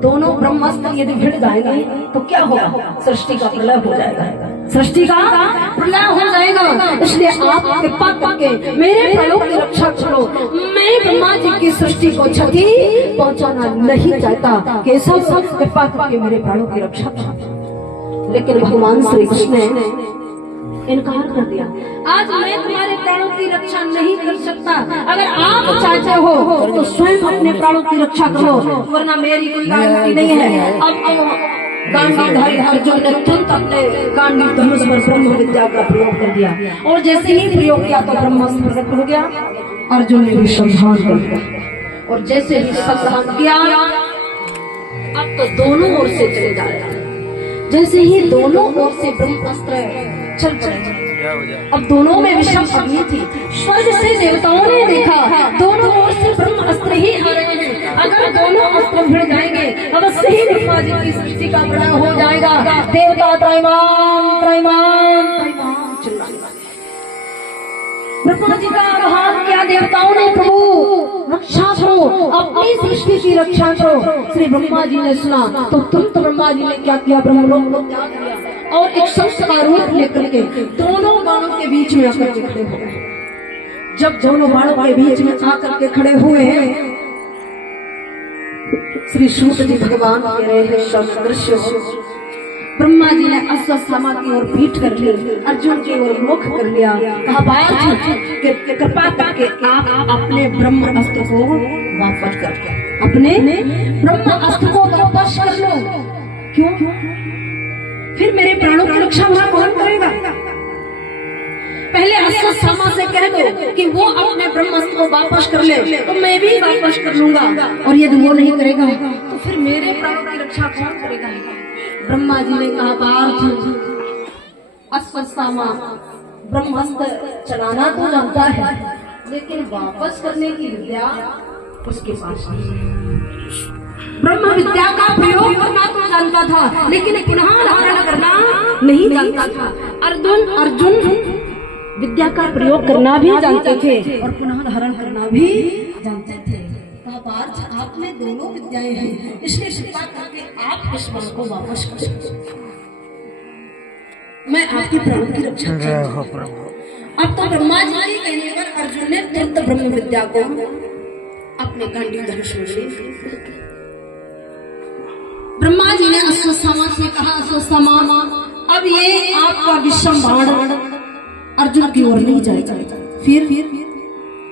दोनों ब्रह्मास्त्र यदि भिड़ जाएंगे तो क्या होगा? सृष्टि का प्रलय हो जाएगा, सृष्टि का प्रलय हो जाएगा। इसलिए आप कृपा करके मेरे प्राणों की रक्षा करो। मैं ब्रह्मा जी की सृष्टि को क्षति पहुंचाना नहीं चाहता। केशव सब कृपा करके मेरे प्राणों की रक्षा करो। लेकिन भगवान श्री कृष्ण ने इनकार कर दिया। आज मैं तुम्हारे प्राणों की रक्षा नहीं कर सकता। अगर आप चाहते हो तो स्वयं अपने प्राणों की रक्षा करो, वरना मेरी कोई गारंटी नहीं है। अब गांडीवधारी अर्जुन ने तुरंत अपने गांडी धनुष पर ब्रह्म विद्या का प्रयोग कर दिया, और जैसे ही प्रयोग किया तो ब्रह्मास्त्र प्रकट हो गया। अर्जुन ने भी संधान कर दिया, और जैसे ही संधान किया अब तो दोनों ओर से चले जा रहे। जैसे ही दोनों ओर से ब्रह्मास्त्र चल पड़े, अब दोनों में विषम अग्नि थी। स्वर्ग से देवताओं ने देखा दोनों ओर से ब्रह्म अस्त्र ही आ रहे हैं। अगर दोनों अस्त्र भिड़ जाएंगे अवश्य ही ब्रह्मा जी की सृष्टि का प्रलय हो जाएगा। देवता त्रैमाम त्रैमाम त्रैमाम चिल्लाने लगे। ब्रह्मा जी का आह्वान किया देवताओं ने, प्रभु रक्षा करो, अपनी सृष्टि की रक्षा करो। श्री ब्रह्मा जी ने सुना तो तुरंत ब्रह्मा जी ने क्या किया? ब्रह्मलोक को त्याग दिया और एक शख्स का रूप लेकर के दोनों बाणों के बीच में आकर के खड़े हुए। जब दोनों बाणों के बीच में आकर के खड़े हुए श्री सूत जी भगवान कह रहे हैं सदृश्य ब्रह्मा जी ने अश्वत्थामा की ओर पीठ कर ली, अर्जुन की ओर मुख कर लिया। कहा कृपा करके आप अपने ब्रह्म अस्त्र को वापस कर दो, अपने ब्रह्म अस्त्र को वापस कर लो। क्यों? फिर मेरे प्राणों की रक्षा वहां कौन करेगा? पहले अश्वत्थामा से कह दो कि वो अपने ब्रह्मास्त्र को वापस कर ले, तो मैं भी वापस कर लूंगा। और यदि वो नहीं करेगा तो फिर मेरे प्राणों की रक्षा कौन करेगा? ब्रह्मा जी ने कहा पार्थ, अश्वत्थामा ब्रह्मास्त्र चलाना तो जानता है, लेकिन वापस करने की विद्या उसके पास नहीं। ब्रह्म विद्या का प्रयोग करना तो जानता था, लेकिन पुनः धारण करना नहीं जानता था। अर्जुन विद्या का प्रयोग करना भी जानते थे और पुनः धारण करना भी जानते थे। पार्थ, आप में दोनों विद्याएं हैं, इसलिए कृपा करके आप इस वर को वापस कर सकते। मैं आपके प्राणों की रक्षा करूंगा। अब तो ब्रह्मा जी के कहने पर अर्जुन ने तुरंत ब्रह्म विद्या को अपने गांडी धनुष में ले लिया। ब्रह्मा जी ने अश्वत्थामा से कहा, अश्वत्थामा अब ये आपका विषम बाण अर्जुन की ओर नहीं जाएगा, फिर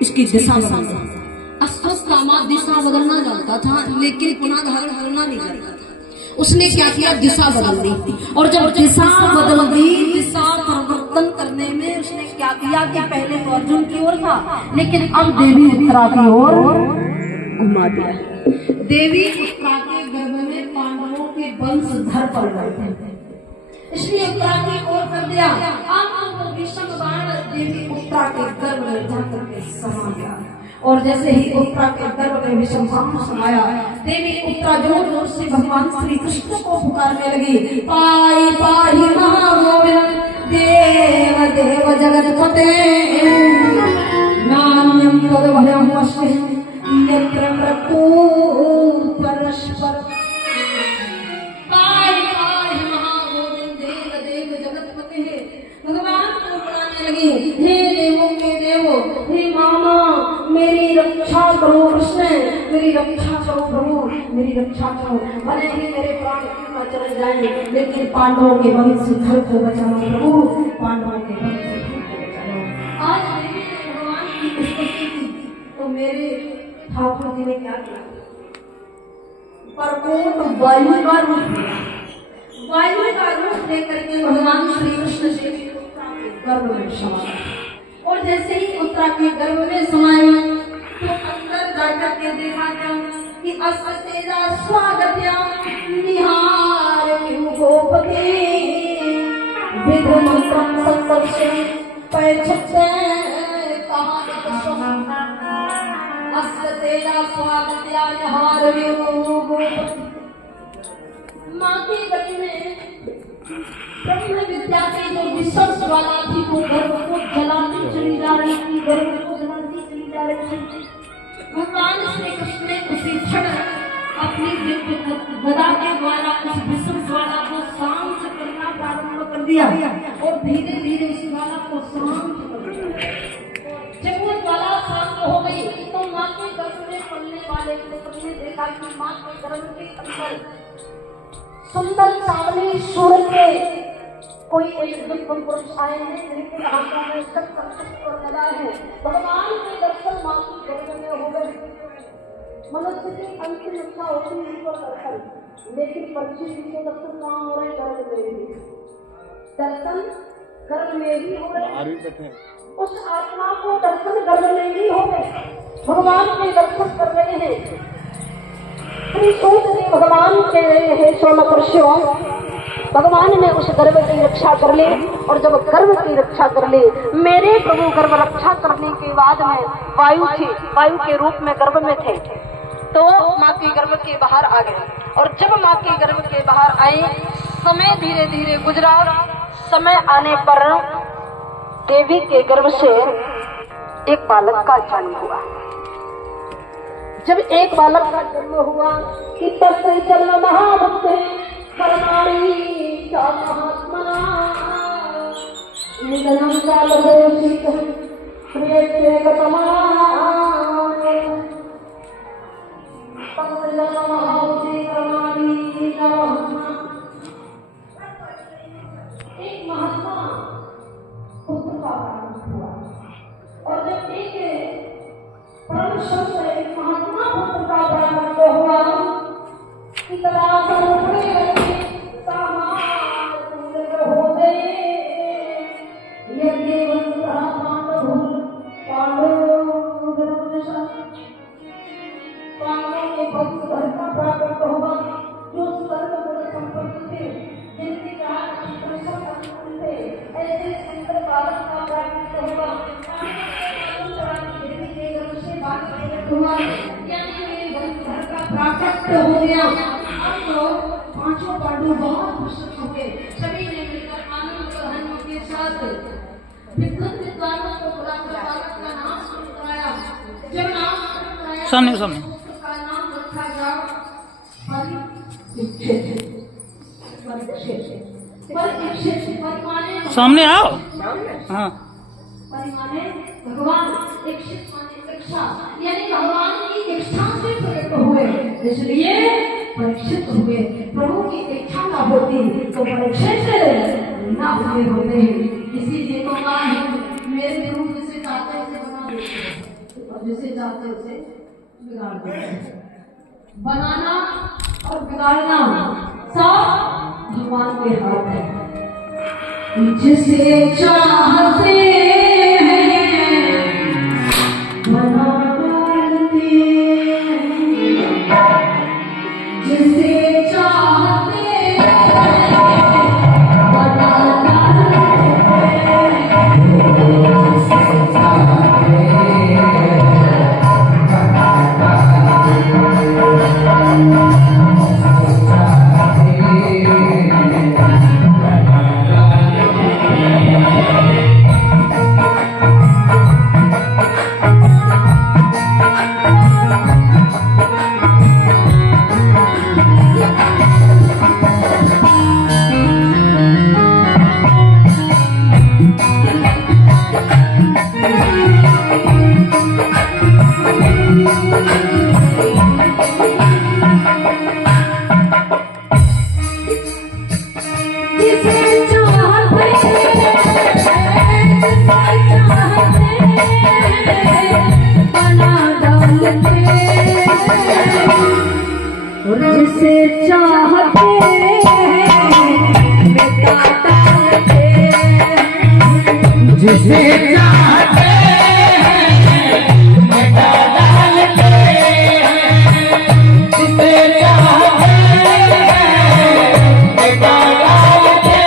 इसकी दिशा बदल। अश्वत्थामा दिशा बदलना जानता था, लेकिन पुनः धारण करना नहीं जानता था। उसने क्या किया? दिशा बदल दी। और जब दिशा बदल गई, दिशा परिवर्तन करने में उसने क्या किया कि पहले तो अर्जुन की ओर था, लेकिन अब देवी उत्तरा की ओर घुमा दिया। देवी उत्तरा के गर्भ में पांडवों के वंशधर पड़ गए थे, इसलिए उत्तरा की ओर कर दिया। अब वो विषम बाण देवी उत्तरा के गर्भ में जाकर के समा गया। और जैसे ही उत्तरा के गर्भ में विषम बाण समाया, देवी उत्तरा जोर जोर से भगवान श्री कृष्ण को पुकारने लगी, पाई पाई महागोविंद देव देव जगतपते नान्यं तद्भयं वश्य यत्र मृत्यु परस्पर। पाई पाई महागोविंद देव देव जगतपते भगवान को बुलाने लगी, हे देवों के देवो, हे मामा मेरी रक्षा करो, कृष्ण मेरी रक्षा करो, प्रभु मेरी रक्षा करो। भले ही मेरे प्राण क्यों न चले जाएं, लेकिन पांडवों के वंशधर को बचाओ प्रभु, पांडवों के वंशधर को बचाओ। आज देवी ने भगवान की स्तुति की तो मेरे ठाकुर जी ने क्या किया? परकोट वायु का रूप लिया। वायु का रूप लेकर के भगवान श्री कृष्ण से गर्भ में समाया। और जैसे ही उत्तरा के गर्भ में समाया तो अंदर जाकर के देखा क्या कि अस्तेजा स्वागत्या निहार क्यों गोपते विघ्न मंत्रम संकर्षण पैछते अस्तेला स्वागत्याय हारवियोग। माँ की गति में ब्रह्म विद्या की जो विश्व ज्वाला थी वो गर्भ को जलाती चली जा रही थी, गर्भ को जलाती चली जा रही थी। भगवान श्री कृष्ण ने उसी क्षण अपनी दिव्य गदा के द्वारा उस विश्व ज्वाला को शांत करना प्रारंभ कर दिया और धीरे धीरे उस ज्वाला को शांत कर दिया। जब वो ज्वाला शांत हो गई तो माँ के गर्भ में पलने वाले सबने देखा कि माँ के गर्भ के अंदर सुंदर सावली सूरज के कोई एक दिव्य पुरुष आए हैं जिनके हाथों में शस्त्र शस्त्र लगा है। भगवान के दर्शन माँ की गर्भ में हो गए। मनुष्य की अंतिम इच्छा होती है ईश्वर दर्शन, लेकिन पक्षी के दर्शन कहाँ हो रहे? गर्भ में ही दर्शन गर्भ में ही हो रहे। उस आत्मा को दर्शन गर्भ में ही हो गए। भगवान के दर्शन कर रहे हैं। श्री सूत जी भगवान के रहे हैं सोमपर्षियों। भगवान ने उस गर्भ की रक्षा कर ली और जब गर्भ की रक्षा कर ली, मेरे प्रभु गर्भ रक्षा करने के बाद में वायु थी, वायु के रूप में गर्भ में थे, तो माँ के गर्भ के बाहर आ गए। और जब माँ के गर्भ के बाहर आए, समय धीरे धीरे गुजरा। समय आने पर देवी के गर्भ से एक बालक का जन्म हुआ। जब एक बालक का जन्म हुआ कि तस्य जन्म महाभक्त परमाणी सा महात्मना निधनं कालभूषितं प्रियत्येकतमा तस्य जन्म महाभक्ति परमाणी सा महात्मा। एक महात्मा पुत्र का प्रारंभ हुआ और जब एक परम संत एक महात्मा पुत्र का प्रारंभ हुआ कि तदा सर्वपरि रति समापूर्ण होते यज्ञ वंशः पांडव के भक्त घर का प्राप्त हुआ जो सर्व गुण संपन्न थे, जिनके कारण थे, ऐसे सुंदर बालक का प्राप्त हुआ। हुआ यानी मेरे घर का प्राकट्य हो गया। अब तो पांचों पांडु बहुत खुश हो गए। सभी ने मिलकर आनंद बधाइयों के साथ विद्युत विद्वानों को बुलाकर बालक का नाम कराया। जब नाम कराया सामने सामने उसका नाम रखा गया परीक्षित। सामने आओ। हाँ, परिमाने भगवान इच्छित माने इच्छा, यानी भगवान की इच्छा से प्रकट हुए, इसलिए परीक्षित हुए। प्रभु की इच्छा ना होती तो परीक्षित ना हुए होते। इसीलिए तो कहा है मेरे प्रभु जिसे चाहते उसे बना देते और जिसे चाहते उसे बिगाड़ देते। बनाना और बिगाड़ना सब भगवान के हाथ है। जिसे चाहते बना डालते, जिसे चाहते बना जिसे चाहते जिसे चाहते मिटा डालते, जिसे चाहते मिटा डालते।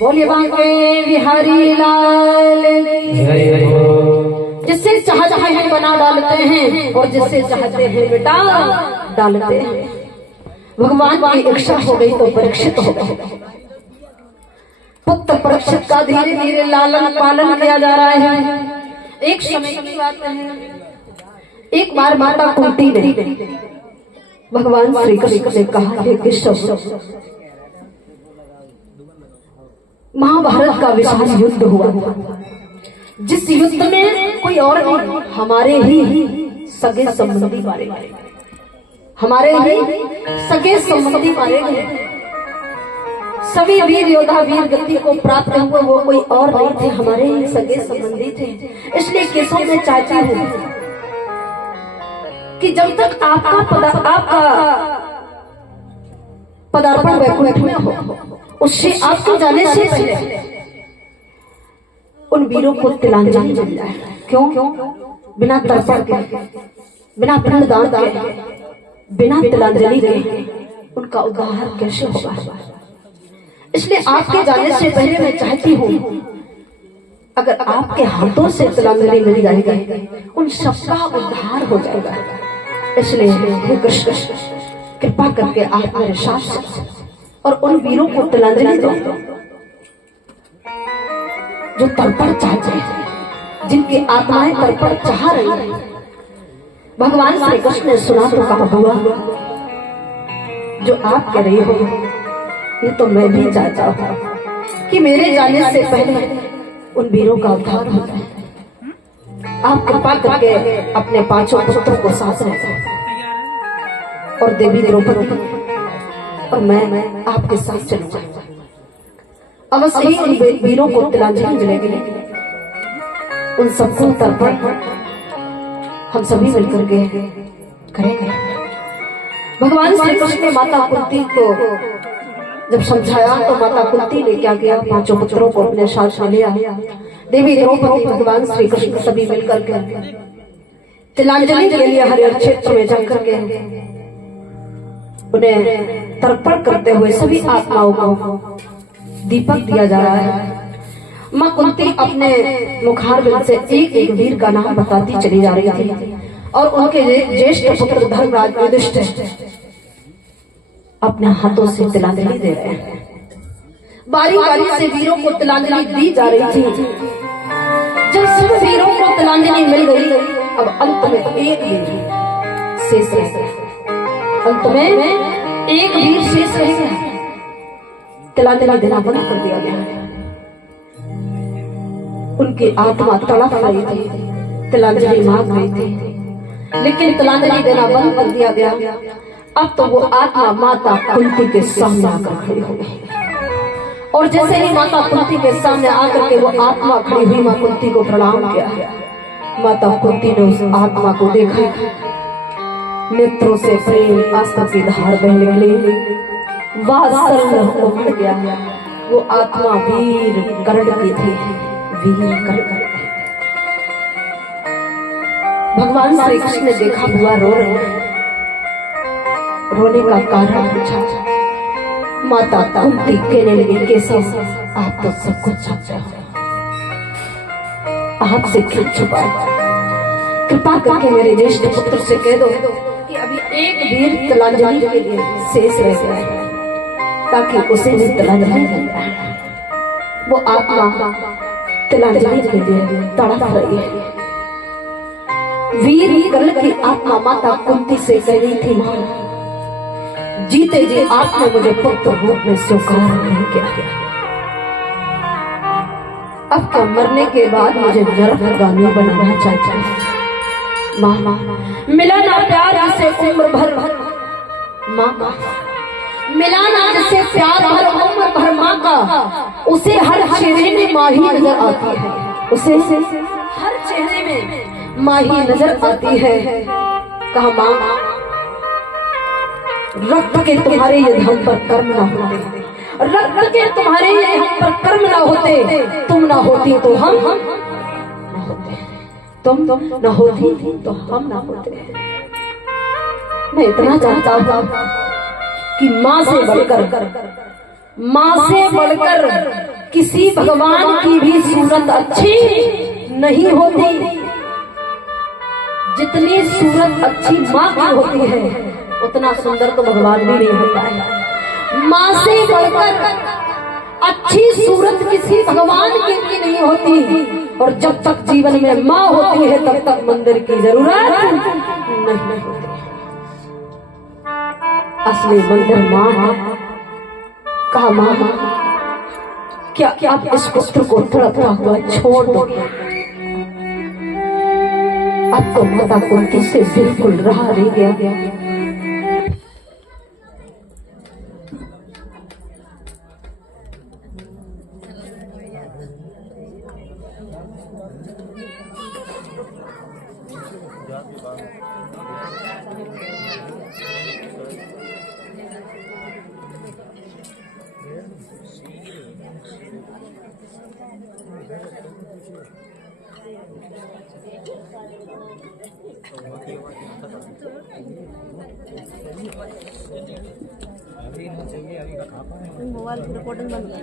बोलिए बांके बिहारी लाल की। जिससे चाहते हैं बना डालते हैं और जिससे चाहते हैं बेटा डालते हैं। भगवान की इच्छा हो गई तो परीक्षित हो गए। पुत्र परीक्षित का धीरे धीरे लालन पालन किया जा रहा है। एक समय की बात है, एक बार माता कुंती ने भगवान श्री कृष्ण से कहा है कि महाभारत का विशाल युद्ध हुआ था, जिस युद्ध में कोई और नहीं, हमारे ही सगे संबंधी मारे गए, हमारे ही सगे संबंधी मारे गए। सभी वीर योद्धा वीर गति को प्राप्त हुए वो कोई और नहीं थे, हमारे ही सगे संबंधी थे। इसलिए केशव में चाहती हूँ कि जब तक आपका पदार्पण वैकुंठ में हो, उससे आपके जाने से पहले उन वीरों को तिलांजलि मिल जाए। क्यों? बिना तर्पण के, बिना पिंडदान के, बिना तिलांजलि के उनका उद्धार कैसे होगा? इसलिए आपके जाने से पहले मैं चाहती हूँ, अगर आपके हाथों से तिलांजलि मिल जाएगी, उन सबका उद्धार हो जाएगा। इसलिए हे कृष्ण, कृपा करके आप मेरे साथ और उन वीरों को तिलांजलि दो जो तर्पण चाहते हैं, जिनकी आत्माएं तर्पण चाह रही है। भगवान श्री कृष्ण ने सुना तो कहा, हुआ जो आप कह रही हो ये तो मैं भी चाहता हूँ कि मेरे जाने से पहले उन वीरों का उद्धार हो जाए। आप कृपा करके अपने पांचों पुत्रों को साथ रखें और देवी द्रौपदी और मैं आपके साथ चलूंगा। अवश्य ही उन वीरों को तिलांजलि मिलेगी, उन सबको तर्पण हम सभी मिलकर के करेंगे। भगवान श्री कृष्ण ने माता कुंती को जब समझाया तो माता कुंती ने क्या किया, पांचों पुत्रों को अपने साथ में लिया। देवी द्रौपदी, भगवान श्री कृष्ण सभी मिलकर के तिलांजलि के लिए हरिहर क्षेत्र में जाकर के उन्हें तर्पण करते हुए सभी आत्माओं को दीपक दिया जा रहा है। माँ कुंती अपने मुखारबिंद से एक एक वीर का नाम बताती चली जा रही थी और उनके ज्येष्ठ पुत्र धर्मराज युधिष्ठिर अपने हाथों से तिलांजलि दे रहे हैं। बारी बारी से वीरों को तिलांजलि दी जा रही थी। जब सब वीरों को तिलांजलि मिल गई, अब अंत में एक वीर शेष रह गया। अंत में एक वीर शेष रह गया। तिलांजलि देना बंद कर दिया गया। उनकी आत्मा तड़प रही थी, तिलांजलि मांग रही थी, लेकिन तिलांजलि देना बंद कर दिया गया। अब तो वो आत्मा माता कुंती के सामने आकर खड़ी हो गई और जैसे ही माता कुंती के सामने आकर के वो आत्मा खड़ी हुई, माँ कुंती को प्रणाम किया। माता कुंती ने उस आत्मा को देखा, नेत्रों से प्रेम आस्था की धार बह निकली, वात्सल्य उमड़ गया। वो आत्मा वीर कर्ण की थी, वीर कर्ण। भगवान श्री कृष्ण ने देखा बुआ रो रही है, रोने का कारण पूछा। माता कुंती कहने लगी, केशव आप तो सब कुछ चाहते हो, आपसे क्यों छुपाए? कृपा करके मेरे ज्येष्ठ पुत्र से कह दो कि अभी एक वीर तिलांजलि के लिए शेष रह गया है, ताकि उसे भी तिलांजलि मिल जाए। वो आत्मा तिलांजलि के लिए तड़प रही है। वीर कर्ण की आत्मा माता कुंती से कह रही थी, मां जीते जी आपने मुझे पुत्र रूप में स्वीकार नहीं किया, अब क्या मरने के बाद मुझे नरकगामी बनाना चाहता है। माँ मिला ना प्यार जिसे उम्र भर, माँ मिला ना जिसे प्यार भर उम्र भर, माँ का उसे हर चेहरे में माँ ही नजर आती है, उसे हर चेहरे में माँ ही नजर आती है। कहा माँ रक्त के तुम्हारे यदि हम पर कर्म ना होते, रक्त के तुम्हारे यदि हम पर कर्म ना होते, तुम ना होती तो हम ना होते, तुम ना होती तो हम ना होते। मैं इतना चाहता हूँ कि माँ से बढ़कर किसी भगवान की भी सूरत अच्छी नहीं होती। जितनी सूरत अच्छी माँ की होती है, उतना सुंदर तो भगवान भी नहीं होता है। माँ से बढ़कर अच्छी सूरत किसी भगवान की भी नहीं होती, और जब तक जीवन में माँ होती है तब तक मंदिर की जरूरत नहीं होती। असली मंदिर माँ है। कहा माँ क्या क्या आप इस पुत्र को तड़पता हुआ छोड़ दो? अब तो माता कुंती से बिल्कुल रहा नहीं गया। मोबाइल रिकॉर्डिंग बंद कर।